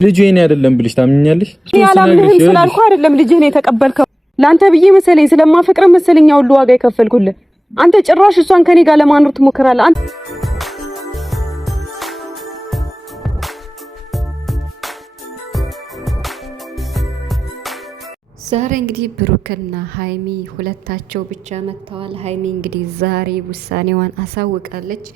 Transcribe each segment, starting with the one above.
ልጅ የኔ አይደለም ብለሽ ታምኛለሽ? ያላምንህም ስላልኩ አይደለም ልጅህን የተቀበልከው። ላንተ ብዬ መሰለኝ ስለማፈቅረ መሰለኝ ሁሉ ዋጋ የከፈልኩልህ። አንተ ጭራሽ እሷን ከኔ ጋር ለማኖር ትሞክራለህ። አንተ ዛሬ እንግዲህ ብሩክና ሃይሚ ሁለታቸው ብቻ መጥተዋል። ሃይሚ እንግዲህ ዛሬ ውሳኔዋን አሳውቃለች።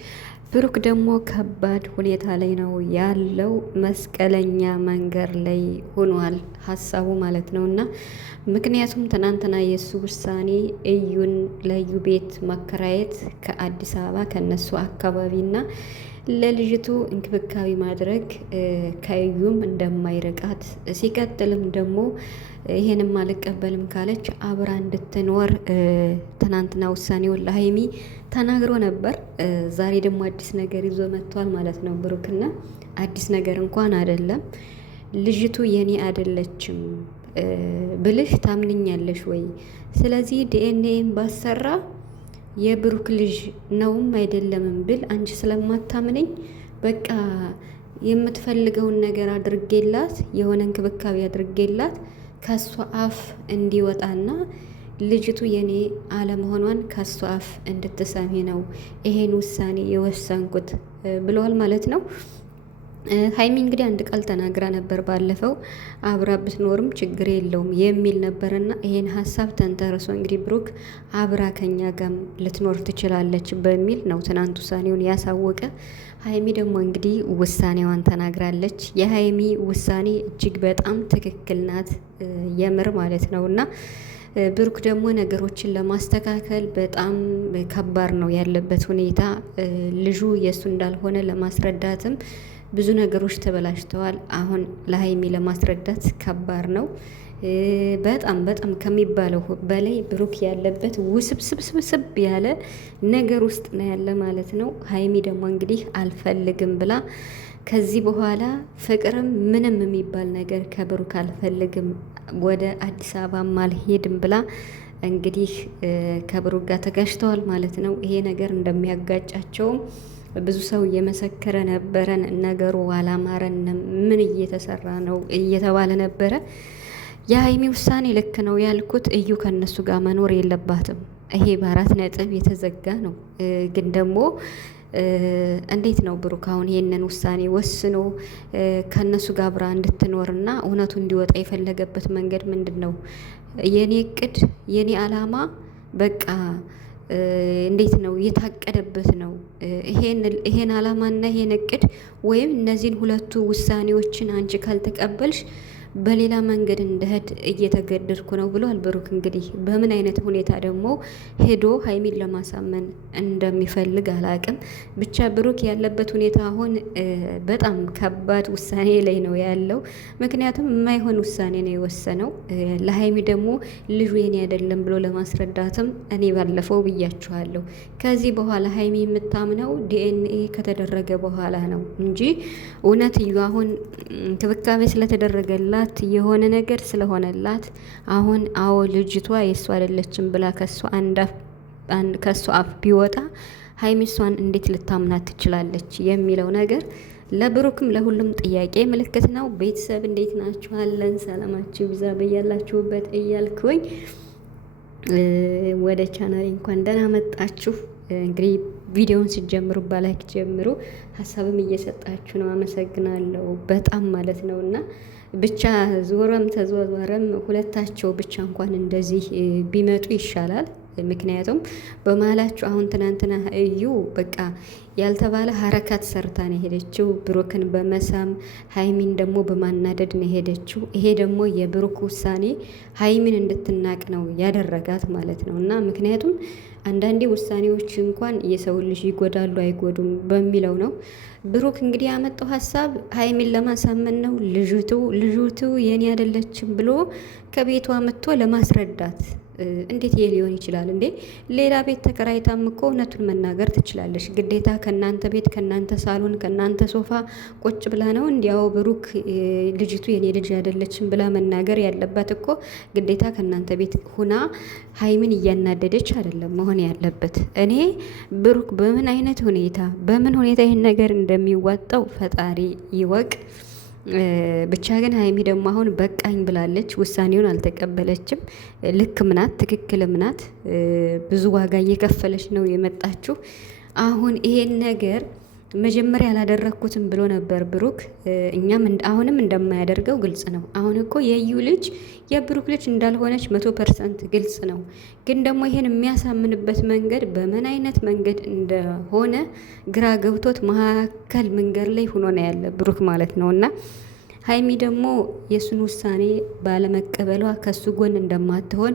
ብሩክ ደግሞ ከባድ ሁኔታ ላይ ነው ያለው። መስቀለኛ መንገድ ላይ ሆኗል ሀሳቡ ማለት ነው። እና ምክንያቱም ትናንትና የእሱ ውሳኔ እዩን ለዩ ቤት ማከራየት ከአዲስ አበባ ከነሱ አካባቢና ለልጅቱ እንክብካቤ ማድረግ ከእዩም እንደማይርቃት ሲቀጥልም ደግሞ ይሄንም አልቀበልም ካለች አብራ እንድትኖር ትናንትና ውሳኔውን ለሃይሚ ተናግሮ ነበር። ዛሬ ደግሞ አዲስ ነገር ይዞ መጥቷል ማለት ነው ብሩክና። አዲስ ነገር እንኳን አይደለም፣ ልጅቱ የኔ አይደለችም ብልሽ ታምንኛለሽ ወይ? ስለዚህ ዲኤንኤን ባሰራ የብሩክ ልጅ ነውም አይደለምም ብል አንቺ ስለማታምነኝ በቃ የምትፈልገውን ነገር አድርጌላት የሆነ እንክብካቤ አድርጌላት ከሷ አፍ እንዲወጣና ልጅቱ የኔ አለመሆኗን ከሷ አፍ እንድትሰሚ ነው ይሄን ውሳኔ የወሰንኩት ብለዋል ማለት ነው። ሃይሚ እንግዲህ አንድ ቃል ተናግራ ነበር ባለፈው፣ አብራ ብትኖርም ችግር የለውም የሚል ነበርና ይሄን ሀሳብ ተንተርሶ እንግዲህ ብሩክ አብራ ከኛ ጋር ልትኖር ትችላለች በሚል ነው ትናንት ውሳኔውን ያሳወቀ። ሃይሚ ደግሞ እንግዲህ ውሳኔዋን ተናግራለች። የሃይሚ ውሳኔ እጅግ በጣም ትክክል ናት የምር ማለት ነው። እና ብሩክ ደግሞ ነገሮችን ለማስተካከል በጣም ከባድ ነው ያለበት ሁኔታ። ልጁ የእሱ እንዳልሆነ ለማስረዳትም ብዙ ነገሮች ተበላሽተዋል። አሁን ለሃይሚ ለማስረዳት ከባድ ነው በጣም በጣም ከሚባለው በላይ ብሩክ ያለበት ውስብስብስብ ያለ ነገር ውስጥ ነው ያለ ማለት ነው። ሃይሚ ደግሞ እንግዲህ አልፈልግም ብላ ከዚህ በኋላ ፍቅርም ምንም የሚባል ነገር ከብሩክ አልፈልግም፣ ወደ አዲስ አበባ አልሄድም ብላ እንግዲህ ከብሩክ ጋር ተጋጭተዋል ማለት ነው። ይሄ ነገር እንደሚያጋጫቸውም ብዙ ሰው እየመሰከረ ነበረን። ነገሩ አላማረንም፣ ምን እየተሰራ ነው እየተባለ ነበረ። የሃይሚ ውሳኔ ልክ ነው ያልኩት፣ እዩ ከነሱ ጋር መኖር የለባትም። ይሄ በ4 ነጥብ የተዘጋ ነው። ግን ደግሞ እንዴት ነው ብሩክ አሁን ይሄንን ውሳኔ ወስኖ ከነሱ ጋር አብራ እንድትኖርና እውነቱ እንዲወጣ የፈለገበት መንገድ ምንድን ነው? የኔ እቅድ የኔ አላማ በቃ እንዴት ነው የታቀደበት ነው ይሄን አላማና ይሄን እቅድ ወይም እነዚህን ሁለቱ ውሳኔዎችን አንቺ ካልተቀበልሽ በሌላ መንገድ እንደሄድ እየተገደድኩ ነው ብሏል ብሩክ። እንግዲህ በምን አይነት ሁኔታ ደግሞ ሄዶ ሃይሚን ለማሳመን እንደሚፈልግ አላቅም። ብቻ ብሩክ ያለበት ሁኔታ አሁን በጣም ከባድ ውሳኔ ላይ ነው ያለው። ምክንያቱም የማይሆን ውሳኔ ነው የወሰነው። ለሃይሚ ደግሞ ልጁ የኔ አይደለም ብሎ ለማስረዳትም እኔ ባለፈው ብያችኋለሁ፣ ከዚህ በኋላ ሃይሚ የምታምነው ዲኤንኤ ከተደረገ በኋላ ነው እንጂ እውነት እዩ አሁን እንክብካቤ ስለተደረገላት የሆነ ነገር ስለሆነላት አሁን አዎ ልጅቷ የእሱ አይደለችም ብላ ከእሱ አፍ ቢወጣ ሃይሚ እሷን እንዴት ልታምናት ትችላለች የሚለው ነገር ለብሩክም ለሁሉም ጥያቄ ምልክት ነው። ቤተሰብ እንዴት ናችኋለን? ሰላማችሁ ይብዛ በያላችሁበት እያልኩኝ ወደ ቻናሌ እንኳን ደህና መጣችሁ። እንግዲህ ቪዲዮውን ሲጀምሩ ባላይክ ጀምሩ፣ ሀሳብም እየሰጣችሁ ነው። አመሰግናለሁ በጣም ማለት ነው። እና ብቻ ዞረም ተዟዟረም ሁለታቸው ብቻ እንኳን እንደዚህ ቢመጡ ይሻላል። ምክንያቱም በመሀላችሁ አሁን ትናንትና እዩ በቃ ያልተባለ ሀረካት ሰርታ ነው የሄደችው፣ ብሩክን በመሳም ሃይሚን ደግሞ በማናደድ ነው የሄደችው። ይሄ ደግሞ የብሩክ ውሳኔ ሃይሚን እንድትናቅ ነው ያደረጋት ማለት ነው። እና ምክንያቱም አንዳንዴ ውሳኔዎች እንኳን የሰው ልጅ ይጎዳሉ አይጎዱም በሚለው ነው። ብሩክ እንግዲህ ያመጣው ሀሳብ ሃይሚን ለማሳመን ነው። ልጅቱ የኔ አይደለችም ብሎ ከቤቷ መጥቶ ለማስረዳት እንዴት ይሄ ሊሆን ይችላል እንዴ? ሌላ ቤት ተከራይታም እኮ እውነቱን መናገር ትችላለች። ግዴታ ከናንተ ቤት ከናንተ ሳሎን ከናንተ ሶፋ ቁጭ ብላ ነው እንዲያው ብሩክ ልጅቱ የኔ ልጅ አይደለችም ብላ መናገር ያለባት እኮ ግዴታ ከናንተ ቤት ሁና ሃይሚን እያናደደች አይደለም መሆን ያለበት። እኔ ብሩክ በምን ሁኔታ ይህን ነገር እንደሚዋጣው ፈጣሪ ይወቅ። ብቻ ግን ሀይሚ ደግሞ አሁን በቃኝ ብላለች። ውሳኔውን አልተቀበለችም። ልክም ናት፣ ትክክልም ናት። ብዙ ዋጋ እየከፈለች ነው የመጣችው። አሁን ይሄን ነገር መጀመሪያ አላደረግኩትም ብሎ ነበር ብሩክ። እኛም አሁንም እንደማያደርገው ግልጽ ነው። አሁን እኮ የዩ ልጅ የብሩክ ልጅ እንዳልሆነች 100% ግልጽ ነው። ግን ደግሞ ይሄን የሚያሳምንበት መንገድ በምን አይነት መንገድ እንደሆነ ግራ ገብቶት መካከል መንገድ ላይ ሆኖ ነው ያለ ብሩክ ማለት ነው። እና ሀይሚ ደግሞ የእሱን ውሳኔ ባለመቀበሏ ከሱ ጎን እንደማትሆን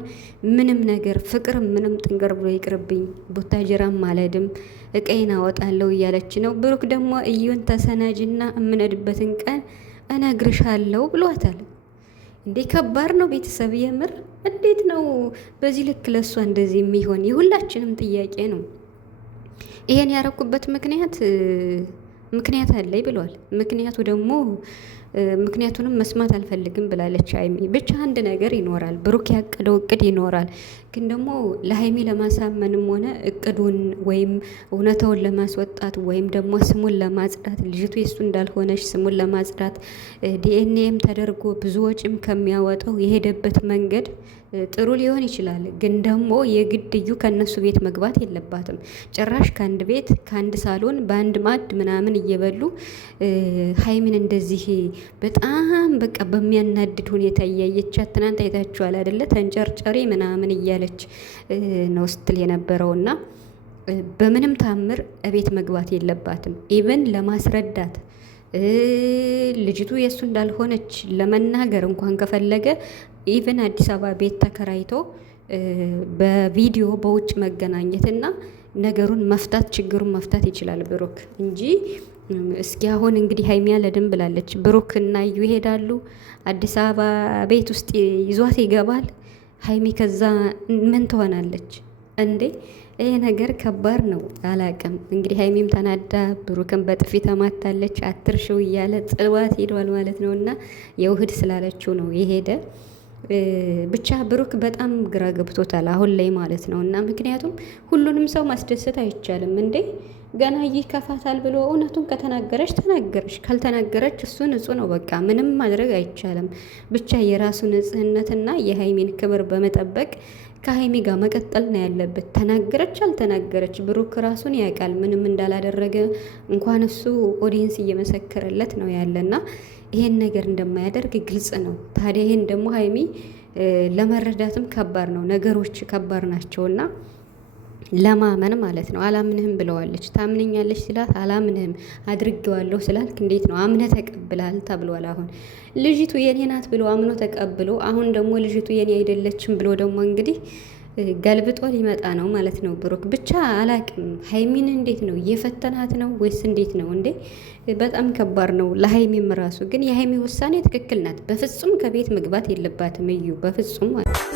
ምንም ነገር ፍቅር ምንም ጥንቅር ብሎ ይቅርብኝ፣ ቡታጀራም ማለድም እቀይን አወጣለሁ እያለች ነው። ብሩክ ደግሞ እዩን ተሰናጅና እምነድበትን ቀን እነግርሻለሁ ብሏታል። እንዴ ከባድ ነው ቤተሰብ፣ የምር እንዴት ነው በዚህ ልክ ለእሷ እንደዚህ የሚሆን? የሁላችንም ጥያቄ ነው። ይሄን ያረኩበት ምክንያት አለኝ ብሏል። ምክንያቱ ደግሞ ምክንያቱንም መስማት አልፈልግም ብላለች ሀይሚ። ብቻ አንድ ነገር ይኖራል፣ ብሩክ ያቀደው እቅድ ይኖራል። ግን ደግሞ ለሀይሚ ለማሳመንም ሆነ እቅዱን ወይም እውነታውን ለማስወጣት ወይም ደግሞ ስሙን ለማጽዳት ልጅቱ የሱ እንዳልሆነች ስሙን ለማጽዳት ዲኤንኤም ተደርጎ ብዙ ወጪም ከሚያወጣው የሄደበት መንገድ ጥሩ ሊሆን ይችላል። ግን ደግሞ የግድዩ ከነሱ ቤት መግባት የለባትም። ጭራሽ ከአንድ ቤት ከአንድ ሳሎን በአንድ ማድ ምናምን እየበሉ ሀይሚን እንደዚህ በጣም በቃ በሚያናድድ ሁኔታ እያየቻት ትናንት አይታችኋል አይደለ? ተንጨርጨሪ ምናምን እያለች ነው ስትል የነበረውና በምንም ታምር እቤት መግባት የለባትም። ኢቨን ለማስረዳት ልጅቱ የእሱ እንዳልሆነች ለመናገር እንኳን ከፈለገ ኢቨን አዲስ አበባ ቤት ተከራይቶ በቪዲዮ በውጭ መገናኘትና ነገሩን መፍታት ችግሩን መፍታት ይችላል ብሩክ እንጂ። እስኪ አሁን እንግዲህ ሀይሚ ያለድም ብላለች። ብሩክ እና እዩ ይሄዳሉ፣ አዲስ አበባ ቤት ውስጥ ይዟት ይገባል። ሀይሚ ከዛ ምን ትሆናለች እንዴ? ይሄ ነገር ከባድ ነው። አላቅም እንግዲህ ሀይሚም ተናዳ ብሩክን በጥፊ ተማታለች። አትርሽው እያለ ጥሏት ሄዷል ማለት ነው። እና የውህድ ስላለችው ነው የሄደ። ብቻ ብሩክ በጣም ግራ ገብቶታል አሁን ላይ ማለት ነው። እና ምክንያቱም ሁሉንም ሰው ማስደሰት አይቻልም እንዴ። ገና ይከፋታል ብሎ እውነቱን ከተናገረች ተናገረች፣ ካልተናገረች እሱ ንጹህ ነው። በቃ ምንም ማድረግ አይቻልም። ብቻ የራሱ ንጽህነትና የሀይሚን ክብር በመጠበቅ ከሀይሚ ጋር መቀጠል ነው ያለበት። ተናገረች አልተናገረች ብሩክ ራሱን ያውቃል። ምንም እንዳላደረገ እንኳን እሱ ኦዲየንስ እየመሰከረለት ነው ያለና ይሄን ነገር እንደማያደርግ ግልጽ ነው። ታዲያ ይሄን ደግሞ ሀይሚ ለመረዳትም ከባድ ነው፣ ነገሮች ከባድ ናቸውና ለማመን ማለት ነው። አላምንህም ብለዋለች። ታምነኛለች ሲላት አላምንህም አድርጌዋለሁ ስላልክ እንዴት ነው አምነ ተቀብላል ተብሏል። አሁን ልጅቱ የኔ ናት ብሎ አምኖ ተቀብሎ አሁን ደግሞ ልጅቱ የኔ አይደለችም ብሎ ደግሞ እንግዲህ ገልብጦ ሊመጣ ነው ማለት ነው ብሩክ። ብቻ አላቅም ሀይሚን እንዴት ነው እየፈተናት ነው ወይስ እንዴት ነው እንዴ? በጣም ከባድ ነው ለሀይሚም ራሱ። ግን የሀይሚ ውሳኔ ትክክል ናት። በፍጹም ከቤት መግባት የለባትም እዩ፣ በፍጹም ማለት